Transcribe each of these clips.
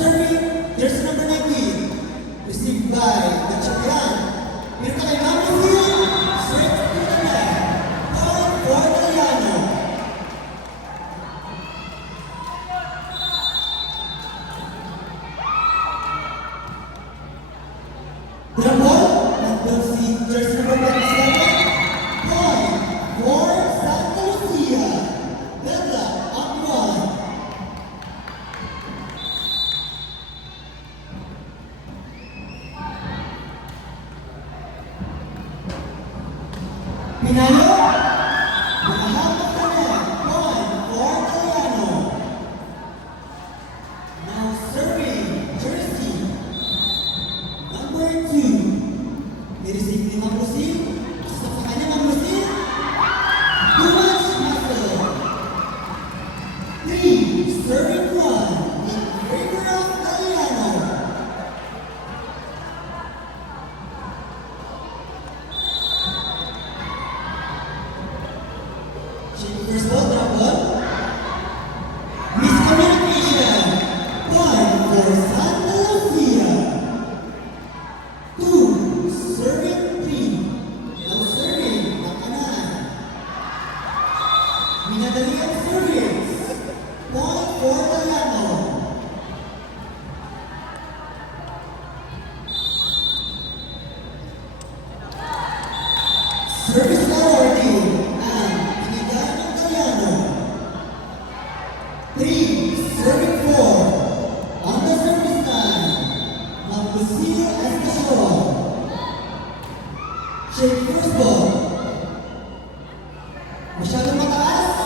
serving, jersey number 19, received by the champion. Meron kay Ma'am Lucille, straight to the net. Point for Italiano. The ball, nandun si jersey number 27, point for Santa Lucia. Ganda, up one. Pinalo, nakahapot ka na, point for Italiano. Now serving, jersey number 2. Nireceive ni Ma'am Lucille. Stop sa kanya, Ma'am Lucille. Too much muscle. 3, serving 1 in favor of Italiano. Shake first ball, drop ball. Miscommunication. Point for Santa Lucia. 2, serving 3. Now serving, nakanan. Minadali ang service. Point for Italiano. Service awarding ang binigay ng Italiano. 3, serving 4. On the service line, Ma'am Lucille Escasio. Shake first ball. Masyadong mataas.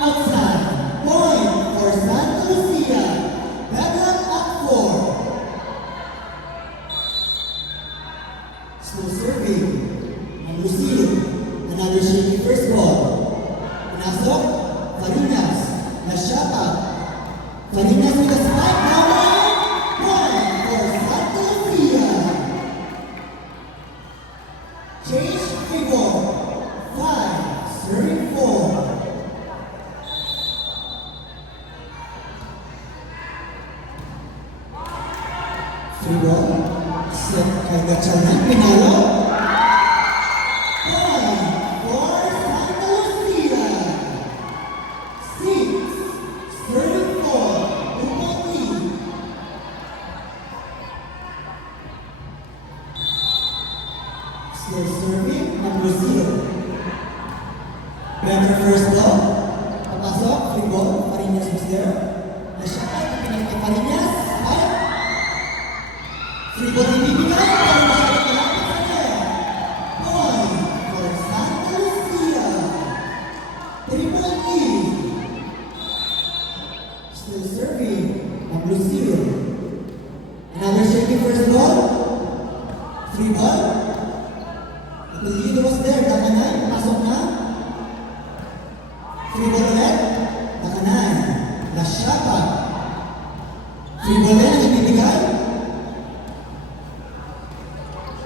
Outside. Point for Santa Lucia. Bedrock up 4. Slow serving. Ma'am Lucille. Another shaky first ball. Pinasok. Farinas. Nasyata. Farinas with a spike. Now point for Santa Lucia. Change favor. 5, serving 4. Free ball. Set kay Gatchanan. Pinalo. Point for Santa Lucia. 6, serving 4. 2.3. Still serving, Ma'am Lucille. Better first ball. Papasok, free ball. Farinas was there. Nasyakay, pinag kay Farinas. Ay! Free ball yung bibigay. Pero masyadong malapit sa net. Point for Santa Lucia. 3.3. Still serving, Ma'am Lucille. Another shaky first ball. Free ball. The leader was there, nakanan, pasok na. Free ball ulit, nakanan. Nasyata. Free ball ulit, ang ibibigay.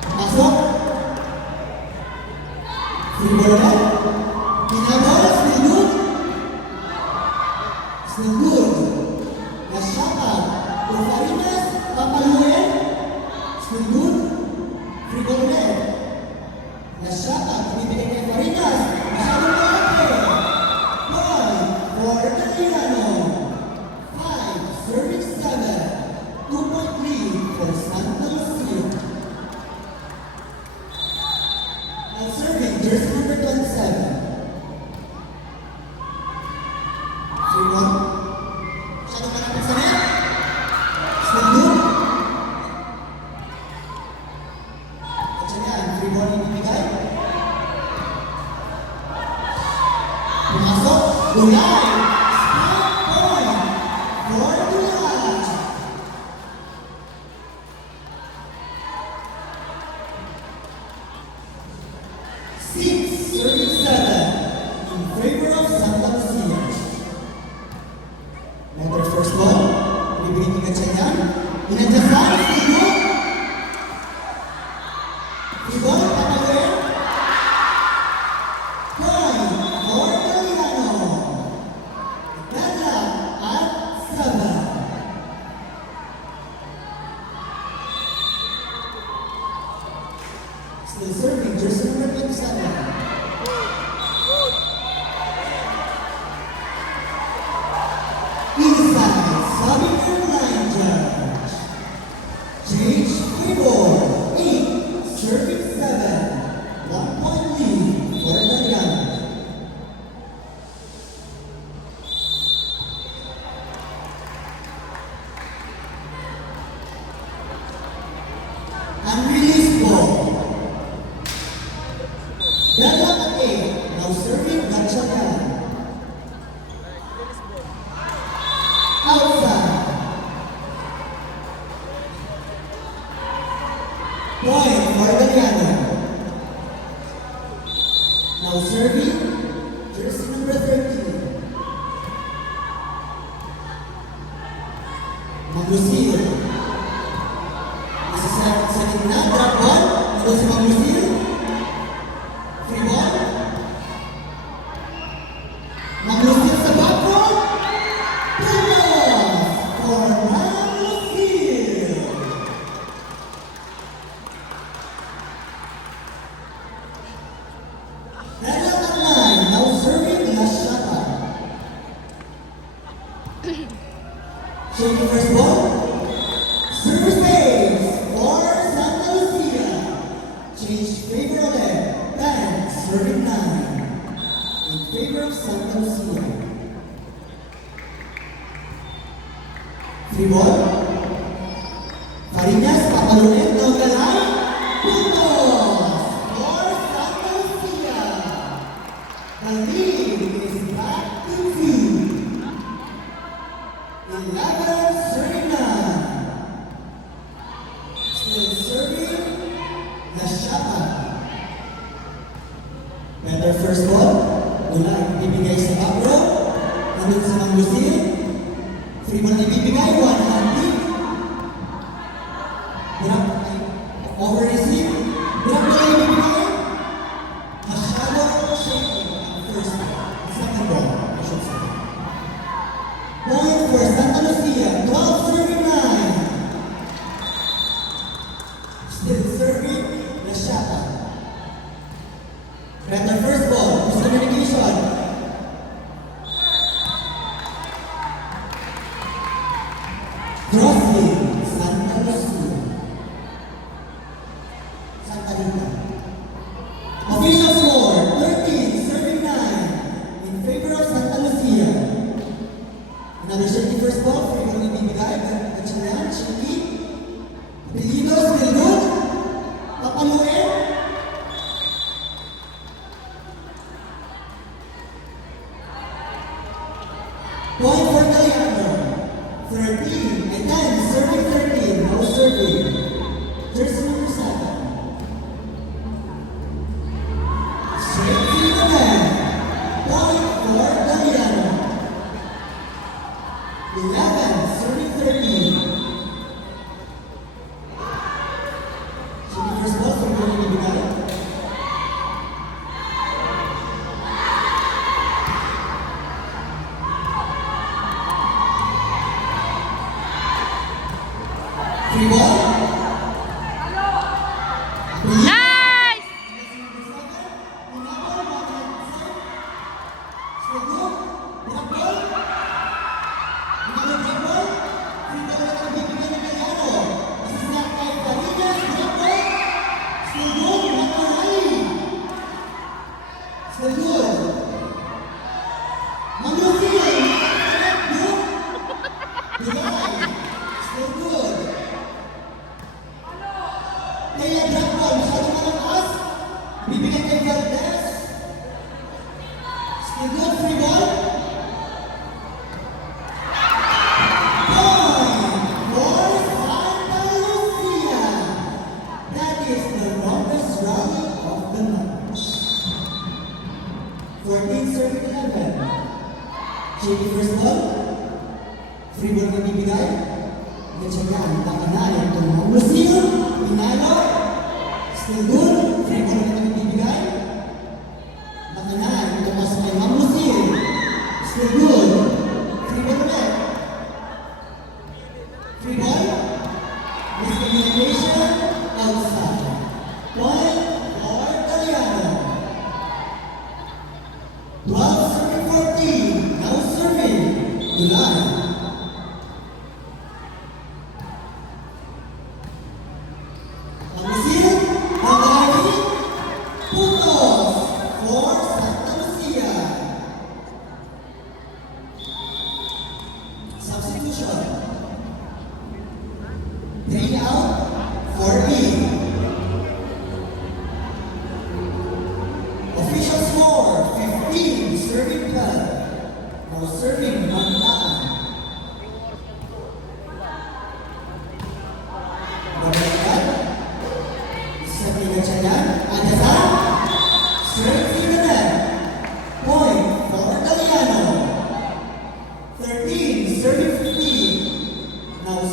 Pasok. Free ball ulit. Pinabol, still good. Still good. Nasyata. Farinas, papaluin. Still good. Free ball ulit. Nasyata, binibigay kay Farinas. Masyadong malaki. Point for Italiano. 5, serving 7. 2.3 for Santa Lucia. Now serving, jersey number 27. Free ball. Masyadong malapit sa net. Still good. Gatchanan, free ball yung ibigay. Pumasok, Dulay. Spike point for Dulay. 6, serving 7 in favor of Santa Lucia. Better first ball. Bibigyan ni Gatchanan. Inadyasan, still good. Free ball, papagawin. 5, for Italiano. Lucille. Sa gitna, drop ball. Ito si Ma'am Lucille. Free ball. Ma'am Lucille sa back row. Pumas for Ma'am Lucille. Daniel Atlay, now serving La Shata. Shake the first ball. Service base for Santa Lucia. Change favor of it. 10, serving 9. In favor of Santa Lucia. Free ball. Farinas, papalunin down the line. Puntos for Santa Lucia. The lead is back to 2. 11, serving 9. Still serving La Shata. Better first ball. Wala ibibigay sa back row. Nandun sa Ma'am Lucille. Free ball ibibigay. One handing. Drop. Over receive. Drop ball ibibigay. Masyado shaking ang first ball. Second ball, I should say. Point for Santa Lucia. 12 serving 9. Still serving La Shata. Better first ball. Miscommunication. Crossing. Santa Lucia. Santa Rita. Official score. 13 serving 9. In favor of Santa Lucia. Another shaky first ball. Free ball ibibigay. Kachinan. Shaky. Apelidos. Still good. Papaluin. Point for Caliano. 13. And 10. Serving 13. Now serving. Jersey number 7. Straight to the man. Point for Caliano. 11. Serving 13. Shaky first ball. Free ball ibibigay. Free ball. Nice! Still good. Kaya drop ball, masyado malakas. Bibigyan kay Valdez. Still good, free ball. Point for Santa Lucia. That is the longest rally of the match. 14 serving 11. Shaky first ball. Free ball na bibigay. Ganyan, pakanayan itong Ma'am Lucille. Pinalo. Still good. Free ball na bibigay. Pakanayan itong pasok kay Ma'am Lucille. Still good. Free ball ulit. Free ball. Miscommunication. Outside. Point for Caliano. 12 serving 14. Now serving. July. Substitution. 3 out, 4 in. Official score, 15, serving 12. Now serving 1 down. Babalikan. Second Ganyan. Agasa. Serving the net. Point for Caliano. 13, serving 15. Now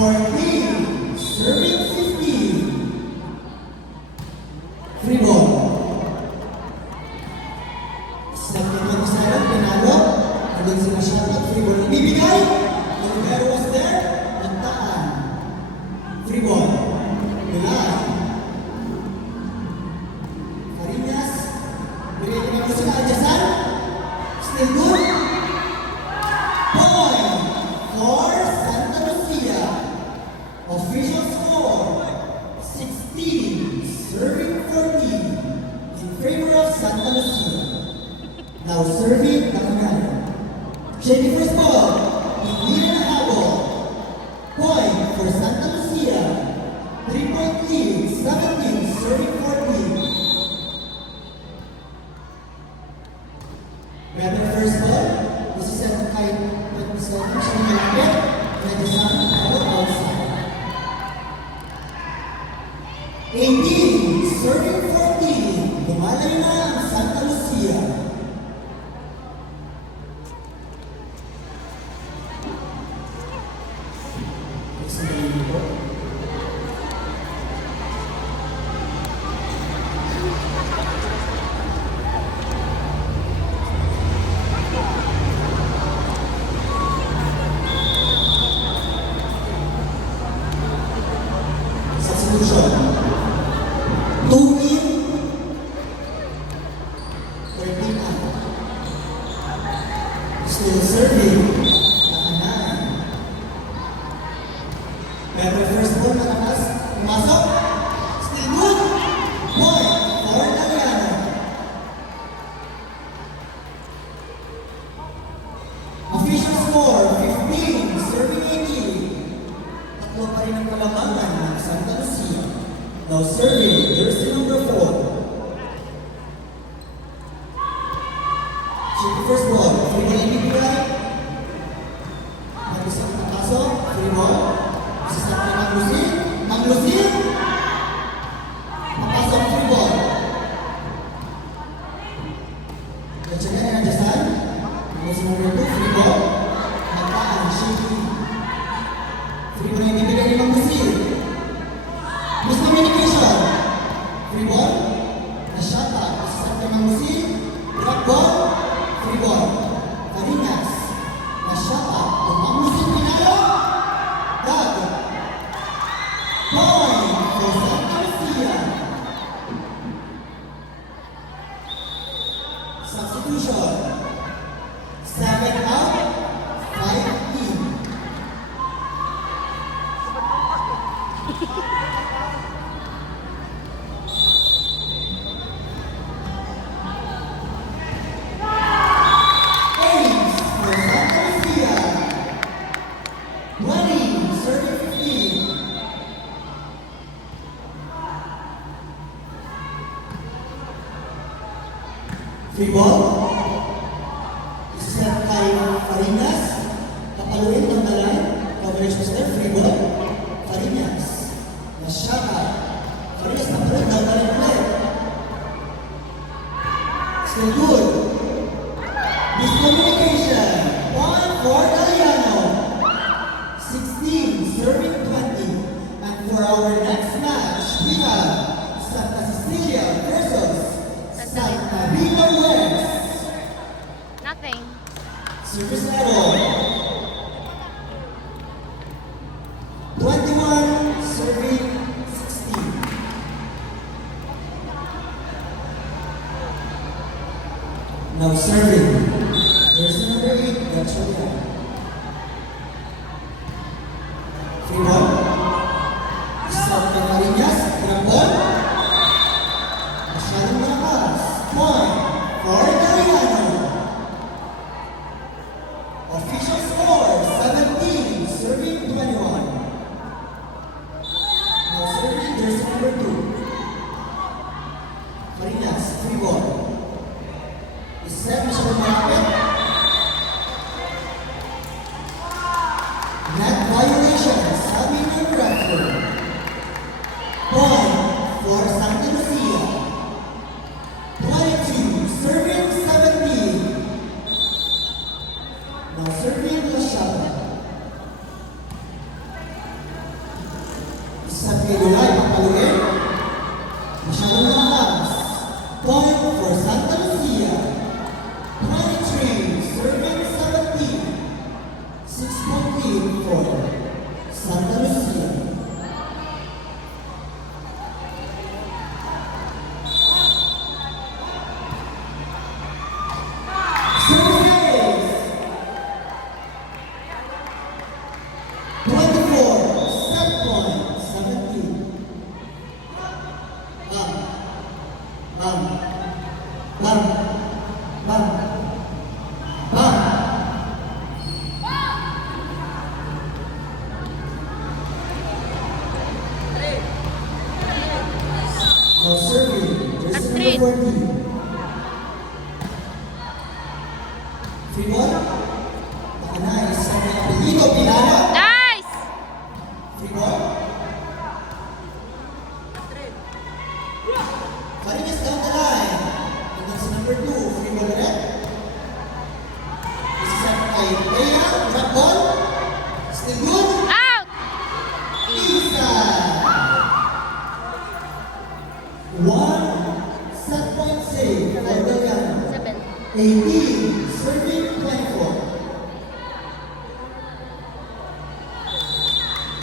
14, serving 15. Free ball. Second 27, pinalo. Agad si Mashata, free ball. Ibibigay. Olivero was there. Magtaan. Free ball. Bilay. Farinas. Bigay ko sila adyasan. Still good. Point for Santa Lucia. Official score 16, serving 14 in favor of Santa Lucia. Now serving Nakagano. Shaky first ball. Hindi na nahabol. Point for Santa Lucia. 3-point lead. 17, serving 14. Rather first ball. This is a kay Pagpisotan siya malapit. Nag-isang out outside. 18, serving 14. Gumalay na ang Santa Lucia. Sandali po. Substitution. 2 in, 13 out. Still serving. Naka-9. Pero first ball malakas. Pumasok. Still good. Point for Italiano. Official score 15, serving 18. Tatlo pa rin ang kalamangan ng Santa Lucia. Now serving, jersey number 4. Shoot the first ball. Free ball ibibigay. Mag-isa ang tapasok. Free ball. Isa sa Mang Lusin. Mang Lusin. Papasok free ball. Kaya na nadyasan. Jersey number 2. Free ball. Magkaan. Shaky. Free ball ibibigay ni Mang Lusin. Miscommunication. Free ball. Na-shot up. Isa sa Mang Lusin. Drop ball. Free ball. Farinas. Na-shot up. Mang Lusin pinalo. Dag. Point for Santa Lucia. Substitution. 7 out. 5 in. Ace for Santa Lucia. 20, serving 15. Free ball. Set kay Farinas. Kapaluin ng dalay. Coverage was there. Free ball. Farinas. Na-shot up. Farinas kapaluin ng dalay ulit. Still good. Miscommunication. Point for Italiano. 16, serving 20. And for our next match, we have Santa Cecilia versus Santa Rita West. Nothing. Service level. 21, serving 16. Now serving. Jersey number 8, Gacholia. Free ball. Stop kay Farinas. Grab ball. Masyadong malakas. Point for Italiano. Official score 17, serving 21. Now serving, jersey number 2. Farinas, free ball. Set na siya malapit. Net violation, sabi ng referee. Point for Santa Lucia. 22, serving 17. Now serving La Chapa. kay Dulay, papaluin. Masyadong malakas. Point for Santa Lucia. 23, serving 17. 6-point lead for Santa Lucia. Service 24, set point 17. Bang, bang, bang, bang, bang. Now serving, jersey number 14. Free ball. Nice. Sa may apelido, Pilano. Nice! Free ball. Farinas down the line. And that's number 2. Free ball ulit. This is kay Leia. Drop ball. Still good. Out! Isa. 1 set point save for Deliano. 7. 18, serving 24.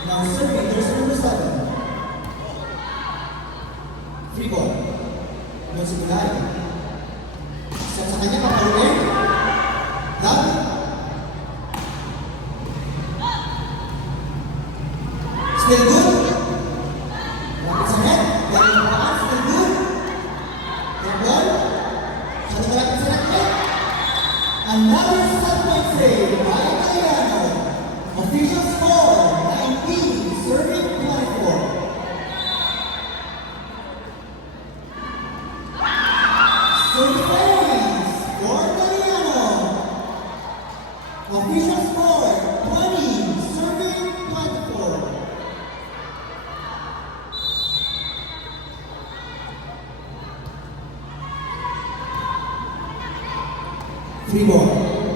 Now serving, there's number 7. Free ball. Doon si Gulay. Set sa kanya, papaluin. Gabi. Still good. Lapit sa net. Gabi ng paan, still good. Good ball. Siya na malapit sa net. Another set point save by Deliano. Official score, 19, serving 24. Service for Deliano. Official score, 20, serving 24. Free ball.